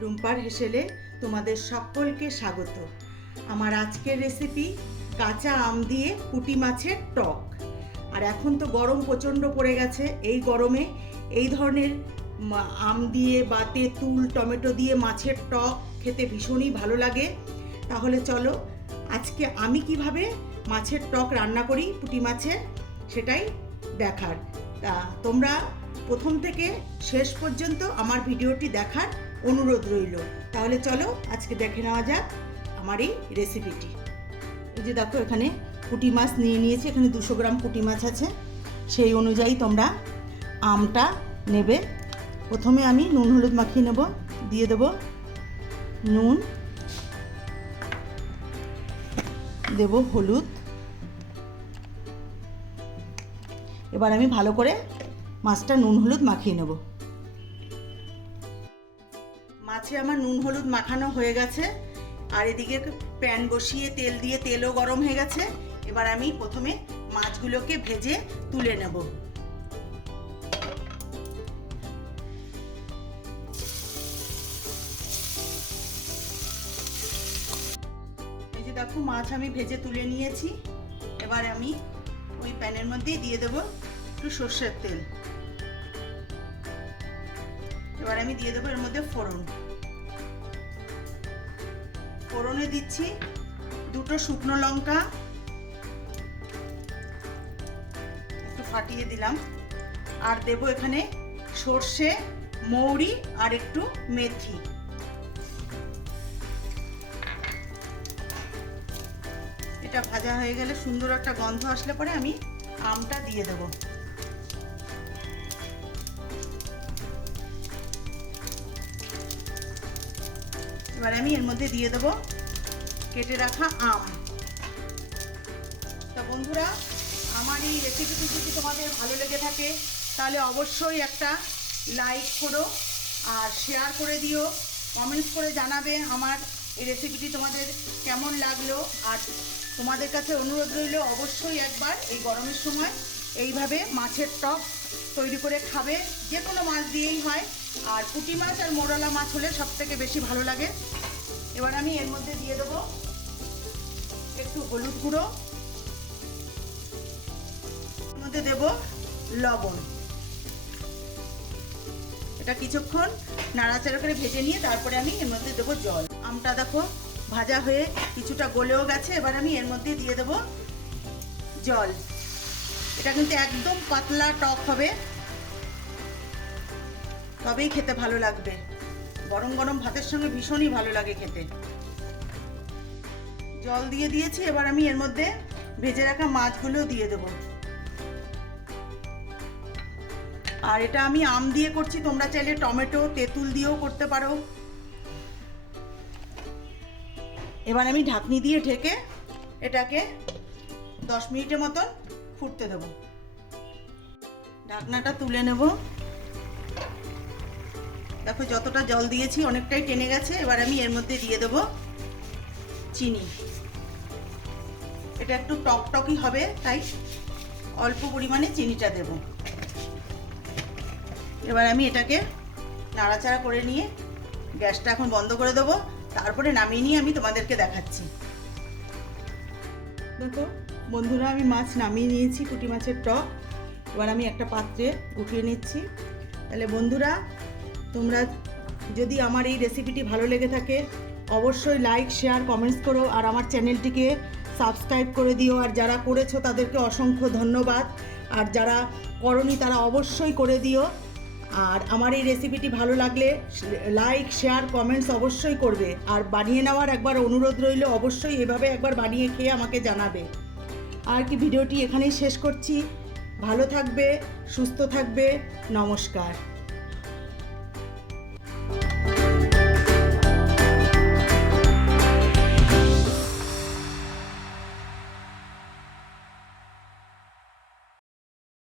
রুম্পার হেসেলে তোমাদের সকলকে স্বাগত। আমার আজকের রেসিপি কাঁচা আম দিয়ে পুঁটি মাছের টক। আর এখন তো গরম প্রচণ্ড পড়ে গেছে। এই গরমে এই ধরনের আম দিয়ে বা তেঁতুল, টমেটো দিয়ে মাছের টক খেতে ভীষণই ভালো লাগে। তাহলে চলো, আজকে আমি কীভাবে মাছের টক রান্না করি পুঁটি মাছের সেটাই দেখার। তা তোমরা প্রথম থেকে শেষ পর্যন্ত আমার ভিডিওটি দেখার অনুরোধ রইল। তাহলে চলো, আজকে দেখে নেওয়া যাক আমার এই রেসিপিটি এই যে দেখো, এখানে পুঁটি মাছ নিয়ে নিয়েছি, এখানে দুশো গ্রাম পুঁটি মাছ আছে। সেই অনুযায়ী তোমরা আমটা নেবে। প্রথমে আমি নুন হলুদ মাখিয়ে নেব, দিয়ে দেব নুন। দেব হলুদ। এবার আমি ভালো করে মাছটা নুন হলুদ মাখিয়ে নেব। মাছে আমার নুন হলুদ মাখানো হয়ে গেছে। আর এদিকে প্যান বসিয়ে তেল দিয়ে তেলও গরম হয়ে গেছে। এবার আমি প্রথমে মাছগুলোকে ভেজে তুলে নেব। দেখো, মাছ আমি ভেজে তুলে নিয়েছি। এবার আমি ওই প্যানের মধ্যেই দিয়ে দেবো একটু সর্ষের তেল। এবার আমি দিয়ে দেবো এর মধ্যে ফোড়ন। ফোড়নে দিচ্ছি দুটো শুকনো লঙ্কা। একটু ফাটিয়ে দিলাম। আর দেব এখানে সর্ষে, মৌরি আর একটু মেথি। এটা ভাজা হয়ে গেলে সুন্দর একটা গন্ধ আসলে পরে আমি আমটা দিয়ে দেব। এবার আমি এর মধ্যে দিয়ে দেব কেটে রাখা আম। তা বন্ধুরা, আমার এই রেসিপিটি যদি তোমাদের ভালো লেগে থাকে, তাহলে অবশ্যই একটা লাইক করো আর শেয়ার করে দিও। কমেন্টস করে জানাবে আমার এই রেসিপিটি তোমাদের কেমন লাগল। আর তোমাদের কাছে অনুরোধ রইল, অবশ্যই একবার এই গরমের সময় এইভাবে মাছের টক তৈরি করে খাবে। যে কোনো মাছ দিয়েই হয়। আর পুঁটি মাছ আর মোরলা মাছ হলে সব থেকে বেশি ভালো লাগে। এবার আমি এর মধ্যে দিয়ে দেবো একটু হলুদ গুঁড়ো। এর মধ্যে দেব লবণ। এটা কিছুক্ষণ নাড়াচাড়া করে ভেজে নিয়ে তারপরে আমি এর মধ্যে দেবো জল। আমটা দেখো ভাজা হয়ে কিছুটা গলেও গেছে, এবার আমি এর মধ্যে দিয়ে দেবো জল। এটা কিন্তু একদম পাতলা টক হবে, তবেই খেতে ভালো লাগবে। গরম গরম ভাতের সঙ্গে ভীষণই ভালো লাগে খেতে। জল দিয়ে দিয়েছি, এবার আমি এর মধ্যে ভেজে রাখা মাছগুলো দিয়ে দেবো। আর এটা আমি আম দিয়ে করছি, তোমরা চাইলে টমেটো, তেঁতুল দিয়েও করতে পারো। এবার আমি ঢাকনি দিয়ে ঢেকে এটাকে দশ মিনিটের মতন ফুটতে দেবো। ঢাকনাটা তুলে নেব। দেখো, যতটা জল দিয়েছি অনেকটাই টেনে গেছে। এবার আমি এর মধ্যে দিয়ে দেবো চিনি। এটা একটু টকটকই হবে, তাই অল্প পরিমাণে চিনিটা দেবো। এবার আমি এটাকে নাড়াচাড়া করে নিয়ে গ্যাসটা এখন বন্ধ করে দেবো। তারপরে নামিয়ে নিয়ে আমি তোমাদেরকে দেখাচ্ছি। দেখো, বন্ধুরা, আমি মাছ নামিয়ে নিয়েছি, পুঁটি মাছের টক। এবার আমি একটা পাত্রে উঠিয়ে নিচ্ছি। তাহলে বন্ধুরা তোমরা যদি আমার এই রেসিপিটি ভালো লেগে থাকে, অবশ্যই লাইক শেয়ার কমেন্টস করো আর আমার চ্যানেলটিকে সাবস্ক্রাইব করে দিও। আর যারা করেছ তাদেরকে অসংখ্য ধন্যবাদ। আর যারা করনি তারা অবশ্যই করে দিও। আর আমার এই রেসিপিটি ভালো লাগলে লাইক শেয়ার কমেন্টস অবশ্যই করবে। আর বানিয়ে নেওয়ার একবার অনুরোধ রইল, অবশ্যই এভাবে একবার বানিয়ে খেয়ে আমাকে জানাবে। আর কি ভিডিওটি এখানেই শেষ করছি। ভালো থাকবে, সুস্থ থাকবে। নমস্কার।